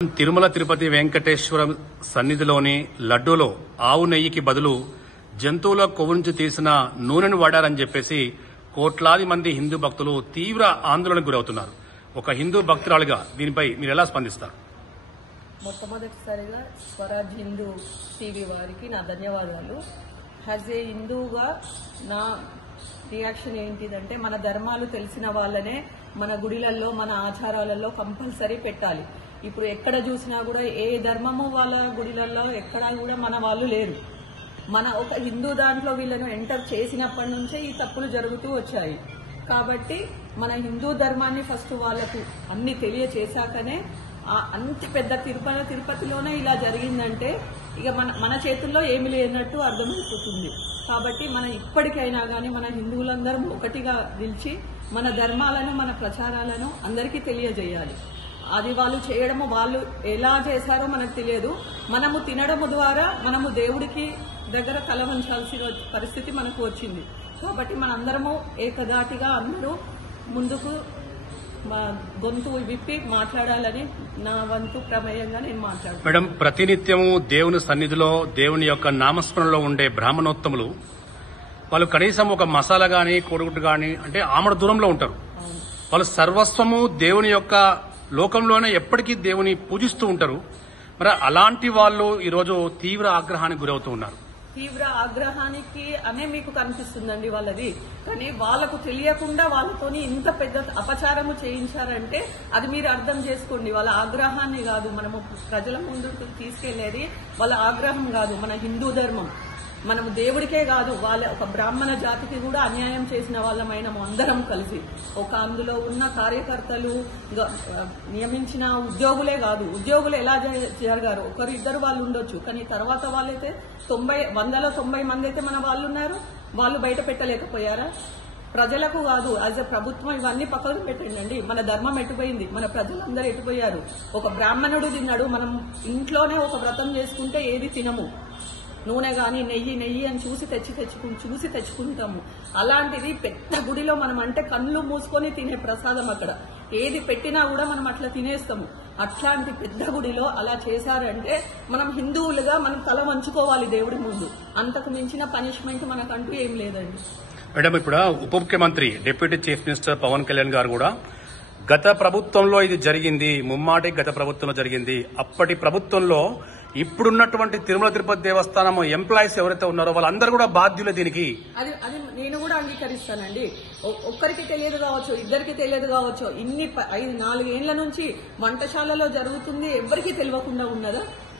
తిరుమల తిరుపతి వెంకటేశ్వర సన్నిధిలోని లడ్డూలో ఆవు నెయ్యికి బదులు జంతువుల కొవ్వు నుంచి తీసిన నూనెను వాడారని చెప్పేసి కోట్లాది మంది హిందూ భక్తులు తీవ్ర ఆందోళనకు గురవుతున్నారు. ఒక హిందూ భక్తురాలుగా దీనిపై మీరు ఎలా స్పందిస్తారు? మొట్టమొదటిసారిగా స్వరాజ్ హిందూ టీవీ వారికి నా ధన్యవాదాలు. యాజ్ ఏ హిందూగా నా రియాక్షన్ ఏంటిదంటే, మన ధర్మాలు తెలిసిన వాళ్ళనే మన గుడిలలో మన ఆచారాలలో కంపల్సరీ పెట్టాలి. ఇప్పుడు ఎక్కడ చూసినా కూడా ఏ ధర్మము వాళ్ళ గుడిలలో ఎక్కడా కూడా మన వాళ్ళు లేరు. మన ఒక హిందూ దాంట్లో వీళ్ళను ఎంటర్ చేసినప్పటి నుంచే ఈ తప్పులు జరుగుతూ వచ్చాయి. కాబట్టి మన హిందూ ధర్మాన్ని ఫస్ట్ వాళ్ళకు అన్ని తెలియచేశాకనే అంత పెద్ద తిరుపతిలోనే ఇలా జరిగిందంటే ఇక మన చేతుల్లో ఏమి లేనట్టు అర్థమైపోతుంది. కాబట్టి మనం ఇప్పటికైనా కానీ మన హిందువులందరం ఒకటిగా నిలిచి మన ధర్మాలను మన ప్రచారాలను అందరికీ తెలియజేయాలి. అది వాళ్ళు చేయడము వాళ్ళు ఎలా చేశారో మనకు తెలియదు. మనము తినడము ద్వారా మనము దేవుడికి దగ్గర కలవంచాల్సిన పరిస్థితి మనకు వచ్చింది. కాబట్టి మనందరము ఏకదాటిగా అందరూ ముందుకు గొంతు విప్పి మాట్లాడాలని నా వంతు ప్రమేయంగా నేను మాట్లాడుతాను. మేడం, ప్రతినిత్యము దేవుని సన్నిధిలో దేవుని యొక్క నామస్మరణలో ఉండే బ్రాహ్మణోత్తములు వాళ్ళు కనీసం ఒక మసాలా గాని కోడిగుడ్డు గాని అంటే ఆమడ దూరంలో ఉంటారు. వాళ్ళు సర్వస్వము దేవుని యొక్క లోకంలోనే ఎప్పటికీ దేవుని పూజిస్తూ ఉంటారు. మరి అలాంటి వాళ్ళు ఈరోజు తీవ్ర ఆగ్రహానికి గురవుతూ ఉన్నారు. తీవ్ర ఆగ్రహానికి అనే మీకు కనిపిస్తుందండి వాళ్ళది. కానీ వాళ్లకు తెలియకుండా వాళ్ళతోని ఇంత పెద్ద అపచారము చేయించారంటే అది మీరు అర్థం చేసుకోండి. వాళ్ళ ఆగ్రహాన్ని కాదు మనము ప్రజల ముందుకు తీసుకెళ్లేది, వాళ్ళ ఆగ్రహం కాదు. మన హిందూ ధర్మం మనము దేవుడికే కాదు వాళ్ళ ఒక బ్రాహ్మణ జాతికి కూడా అన్యాయం చేసిన వాళ్ళమైన అందరం కలిసి ఒక అందులో ఉన్న కార్యకర్తలు నియమించిన ఉద్యోగులే కాదు. ఉద్యోగులు ఎలా జరగారు, ఒకరు ఇద్దరు వాళ్ళు ఉండొచ్చు. కానీ తర్వాత వాళ్ళైతే 90 మంది అయితే మన వాళ్ళు ఉన్నారు. వాళ్ళు బయట పెట్టలేకపోయారా? ప్రజలకు కాదు, యాజ్ ఎ ప్రభుత్వం ఇవన్నీ పక్కకు పెట్టండి. మన ధర్మం ఎటుపోయింది, మన ప్రజలందరూ ఎటుపోయారు. ఒక బ్రాహ్మణుడు తిన్నాడు. మనం ఇంట్లోనే ఒక వ్రతం చేసుకుంటే ఏది తినము, నూనె గాని నెయ్యి అని చూసి తెచ్చుకుంటాము. అలాంటిది పెద్ద గుడిలో మనం అంటే కళ్ళు మూసుకొని తినే ప్రసాదం అక్కడ ఏది పెట్టినా కూడా మనం అట్లా తినేస్తాము. అట్లాంటి పెద్ద గుడిలో అలా చేశారంటే మనం హిందువులుగా మనం తల వంచుకోవాలి దేవుడి ముందు. అంతకు మించిన పనిష్మెంట్ మనకంటూ ఏం లేదండి. మేడం, ఇప్పుడు ఉప ముఖ్యమంత్రి deputy chief minister Pawan Kalyan గారు కూడా గత ప్రభుత్వంలో ఇది జరిగింది, ముమ్మాటి గత ప్రభుత్వంలో జరిగింది. అప్పటి ప్రభుత్వంలో ఇప్పుడున్నటువంటి తిరుమల తిరుపతి దేవస్థానం ఎంప్లాయీస్ ఎవరైతే ఉన్నారో వాళ్ళందరూ కూడా బాధ్యులే దీనికి. అది నేను కూడా అంగీకరిస్తానండి. ఒక్కరికి తెలియదు కావచ్చు, ఇద్దరికి తెలియదు కావచ్చు. ఇన్ని 4 ఏళ్ల నుంచి వంటశాలలో జరుగుతుంది, ఎవరికి తెలియకుండా ఉన్నదా?